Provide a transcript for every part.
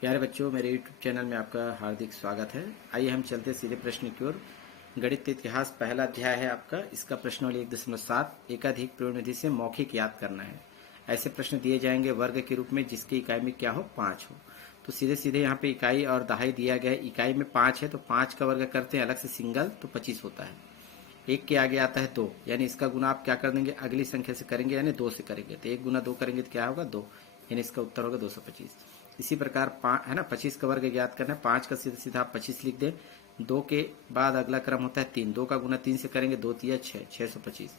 प्यारे बच्चों, मेरे YouTube चैनल में आपका हार्दिक स्वागत है। आइए हम चलते सीधे प्रश्न की ओर। गणित इतिहास पहला अध्याय है आपका। इसका प्रश्नावली 1.7 एकाधिक प्रवृत्ति से मौखिक याद करना है। ऐसे प्रश्न दिए जाएंगे वर्ग के रूप में जिसकी इकाई में क्या हो, 5 हो। तो सीधे सीधे यहाँ पे इकाई और दहाई दिया गया है। इकाई में 5 है तो 5 का वर्ग करते हैं अलग से सिंगल, तो 25 होता है। एक के आगे आता है 2, यानी इसका गुना आप क्या कर देंगे, अगली संख्या से करेंगे यानी 2 से करेंगे। तो 1 गुना 2 करेंगे तो क्या होगा, 2, यानी इसका उत्तर होगा 225। इसी प्रकार 5 है ना, 25 का वर्ग ज्ञात करना है। 5 का सीधा सीधा आप 25 लिख दें। 2 के बाद अगला क्रम होता है 3, 2 का गुना 3 से करेंगे, 2 तिया 6, 625।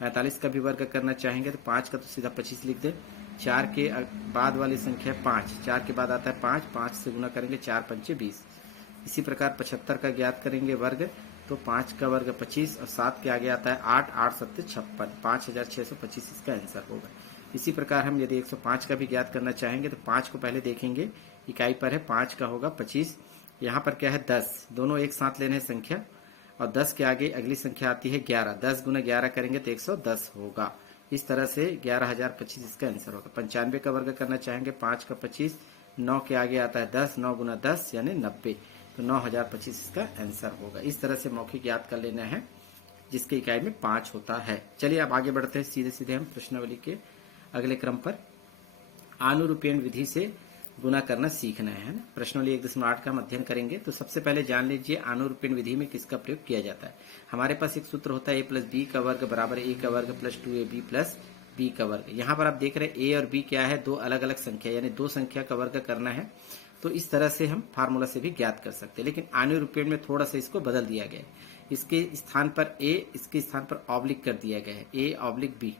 45 का भी वर्ग करना चाहेंगे तो 5 का तो सीधा 25 लिख दें। 4 के बाद वाली संख्या 5, 4 के बाद आता है 5, 5 से गुना करेंगे, 4 पंचे 20। इसी प्रकार 75 का ज्ञात करेंगे वर्ग, तो 5 का वर्ग 25 और 7 के आगे आता है 8, 8 सत्ते 56, 5625 इसका आंसर होगा। इसी प्रकार हम यदि 105 का भी ज्ञात करना चाहेंगे तो 5 को पहले देखेंगे, इकाई पर है, 5 का होगा 25। यहाँ पर क्या है 10, दोनों एक साथ लेने हैं संख्या, और 10 के आगे अगली संख्या आती है 11, 10 गुना 11 करेंगे तो 110 होगा। इस तरह से 11025 इसका आंसर होगा। 95 का वर्ग करना चाहेंगे, 5 का 25, 9 के आगे आता है 10, 9 गुना 10 यानी 90, तो 9025 इसका आंसर होगा। इस तरह से मौखिक याद कर लेना है जिसके इकाई में 5 होता है। चलिए अब आगे बढ़ते हैं, सीधे सीधे हम प्रश्नावली के अगले क्रम पर। आनुरूपेण विधि से गुना करना सीखना है ना। प्रश्नावली 1.8 का हम अध्ययन करेंगे। तो सबसे पहले जान लीजिए आनुरूपेण विधि में किसका प्रयोग किया जाता है। हमारे पास एक सूत्र होता है a प्लस बी का वर्ग बराबर a का वर्ग प्लस 2ab प्लस b का वर्ग। यहाँ पर आप देख रहे हैं a और b क्या है, दो अलग अलग संख्या, यानी दो संख्या का वर्ग करना है। तो इस तरह से हम फार्मूला से भी ज्ञात कर सकते हैं, लेकिन आनुरूपेण में थोड़ा सा इसको बदल दिया गया है। इसके स्थान पर a, इसके स्थान पर ऑब्लिक कर दिया गया है, a ऑब्लिक b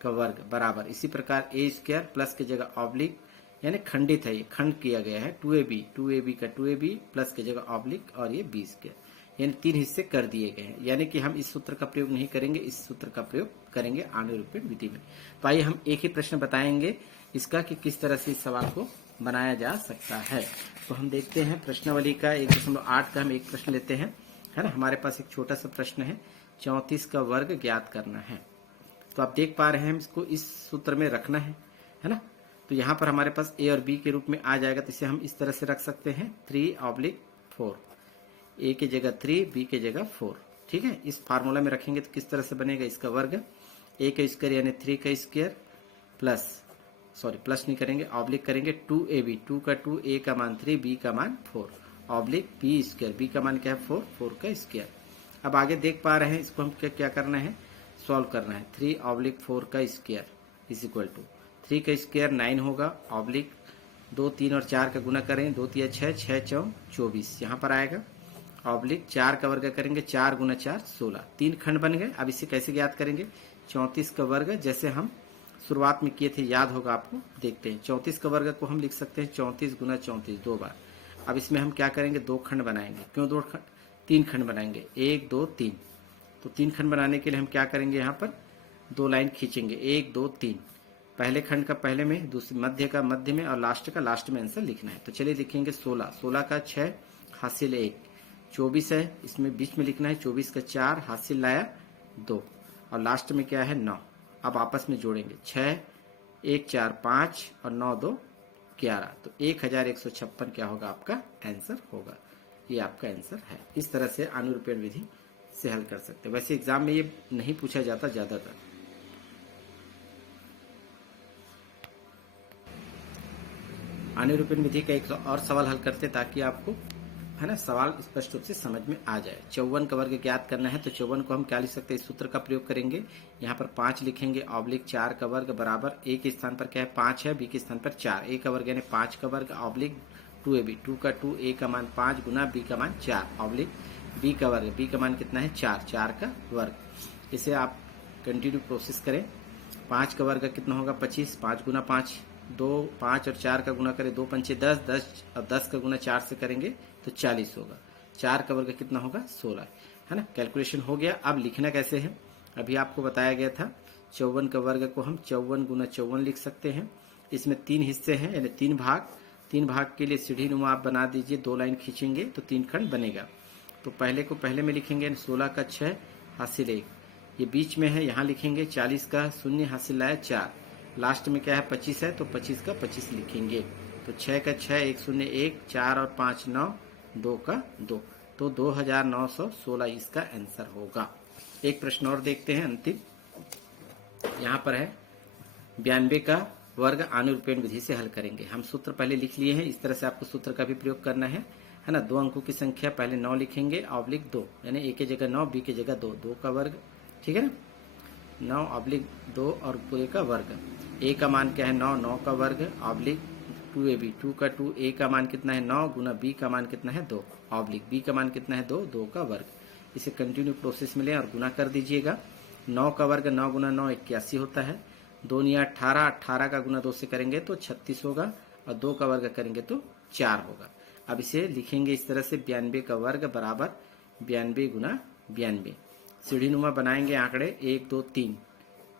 का वर्ग बराबर। इसी प्रकार a स्क्वायर प्लस की जगह ऑब्लिक, यानी खंडित है, ये खंड किया गया है, 2ab का 2ab प्लस की जगह ऑब्लिक और ये b स्क्वायर, यानी 3 हिस्से कर दिए गए हैं। यानी कि हम इस सूत्र का प्रयोग नहीं करेंगे, इस सूत्र का प्रयोग करेंगे आनुरूपेण विधि में। तो आइए हम एक ही प्रश्न बताएंगे इसका कि किस तरह से इस सवाल को बनाया जा सकता है। तो हम देखते हैं प्रश्नावली का 1.8 का हम एक प्रश्न लेते हैं, है ना। हमारे पास एक छोटा सा प्रश्न है, 34 का वर्ग ज्ञात करना है। तो आप देख पा रहे हैं इसको इस सूत्र में रखना है ना। तो यहाँ पर हमारे पास a और b के रूप में आ जाएगा, तो इसे हम इस तरह से रख सकते हैं 3/4, a की जगह 3, b की जगह 4, ठीक है। इस फार्मूला में रखेंगे तो किस तरह से बनेगा, इसका वर्ग a का स्क्वायर यानी 3 का स्क्वायर प्लस, सॉरी प्लस नहीं करेंगे, ऑब्लिक करेंगे 2ab, 2 का 2, a का मान 3, b का मान 4, ऑब्लिक b स्क्वायर, b का मान क्या है 4, 4 का स्क्वायर। अब आगे देख पा रहे हैं इसको हम क्या करना है, सॉल्व करना है। 3/4 का स्क्वायर इज इक्वल टू 3 का स्क्वायर 9 होगा, ऑब्लिक 2, 3 और 4 का गुना करें, 2 तिया 6, 6 चौ 24 यहाँ पर आएगा, ऑब्लिक 4 का वर्ग करेंगे, 4 गुना 4 16, 3 खंड बन गए। अब इसे कैसे ज्ञात करेंगे, 34 का वर्ग जैसे हम शुरुआत में किए थे, याद होगा आपको, देखते हैं। 34 का वर्ग को हम लिख सकते हैं 34 गुना 34 दो बार। अब इसमें हम क्या करेंगे, 2 खंड बनाएंगे, क्यों 2 खंड, 3 खंड बनाएंगे, 1 2 3। तो 3 खंड बनाने के लिए हम क्या करेंगे, यहाँ पर 2 लाइन खींचेंगे, 1 2 3, पहले खंड का पहले में, दूसरे मध्य का मध्य में और लास्ट का लास्ट में आंसर लिखना है। तो चलिए लिखेंगे 16, 16 का 6 हासिल 1, 24 है, इसमें बीच में लिखना है, 24 का 4 हासिल लाया 2 और लास्ट में क्या है 9। अब आपस में जोड़ेंगे, 6 1 4 5 और 9 2 11, तो 1156 क्या होगा, आपका आंसर होगा। ये आपका आंसर है। इस तरह से आनुरूपेण विधि से हल कर सकते हैं। वैसे एग्जाम में ये नहीं पूछा जाता ज्यादातर। आनुरूपेण विधि का एक और सवाल हल करते ताकि आपको, है ना, सवाल स्पष्ट रूप से समझ में आ जाए। 54 का वर्ग ज्ञात करना है, तो 54 को हम क्या लिख सकते हैं, इस सूत्र का प्रयोग करेंगे। यहाँ पर 5 लिखेंगे, ऑब्लिक 4 का वर्ग बराबर a के स्थान पर क्या है 5 है, b के स्थान पर 4, a का वर्ग यानी 5 का वर्ग, ऑब्लिक 2ab, 2 का 2, a का मान 5 गुना b का मान 4, ऑब्लिक b का वर्ग, b का मान कितना है 4, 4 का वर्ग। इसे आप कंटिन्यू प्रोसेस करें। 5 का वर्ग कितना होगा 25, 5 गुना 5, 2 5 और 4 का गुना करें, 2 पंचे 10, 10 और 10 का गुना 4 से करेंगे तो 40 होगा। 4 का वर्ग कितना होगा 16, है ना। कैलकुलेशन हो गया। अब लिखना कैसे है, अभी आपको बताया गया था। 54 का वर्ग को हम 54 गुना 54 लिख सकते हैं। इसमें 3 हिस्से हैं, यानी 3 भाग, 3 भाग के लिए सीढ़ी नुमा आप बना दीजिए, 2 लाइन खींचेंगे तो 3 खंड बनेगा। तो पहले को पहले में लिखेंगे, 16 का 6 हासिल 1, ये बीच में है, यहाँ लिखेंगे 40 का 0 हासिल लाया 4, लास्ट में क्या है 25 है तो 25 का 25 लिखेंगे। तो 6 का 6, 1 0 1, 4 और 5 9, 2 का 2, तो 2916 इसका आंसर होगा। एक प्रश्न और देखते हैं अंतिम, यहाँ पर है 92 का वर्ग आनुरूपेण विधि से हल करेंगे। हम सूत्र पहले लिख लिए हैं, इस तरह से आपको सूत्र का भी प्रयोग करना है ना। 2 अंकों की संख्या पहले 9 लिखेंगे ऑब्लिक 2, यानी ए की जगह 9, बी की जगह 2, 2 का वर्ग, ठीक है ना, 9 ऑब्लिक 2 और पूरे का वर्ग। ए का मान क्या है 9, 9 का वर्ग ऑब्लिक 2ab, 2 का 2, ए का मान कितना है 9 गुना बी का मान कितना है 2 ऑब्लिक बी का मान कितना है 2, 2 का वर्ग। इसे कंटिन्यू प्रोसेस में लें और गुना कर दीजिएगा। 9 का वर्ग 9 गुना 9 81 होता है, 2 9 18, 18 का गुना 2 से करेंगे तो 36 होगा, और 2 का वर्ग करेंगे तो 4 होगा। अब इसे लिखेंगे इस तरह से 92 का वर्ग बराबर 92 गुना 92। सीढ़ी नुमा बनाएंगे आंकड़े 1 2 3,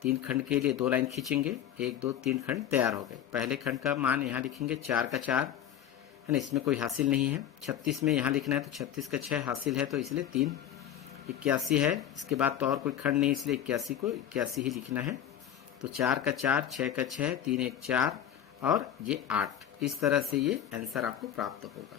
3 खंड के लिए 2 लाइन खींचेंगे, 1 2 3 खंड तैयार हो गए। पहले खंड का मान यहाँ लिखेंगे 4 का 4 है ना, इसमें कोई हासिल नहीं है। 36 में यहाँ लिखना है तो 36 का 6 हासिल है, तो इसलिए 3। 81 है, इसके बाद तो और कोई खंड नहीं, इसलिए 81 को 81 ही लिखना है। तो 4 का 4, 6 का 6, 3 1 4 और ये 8। इस तरह से ये आंसर आपको प्राप्त होगा।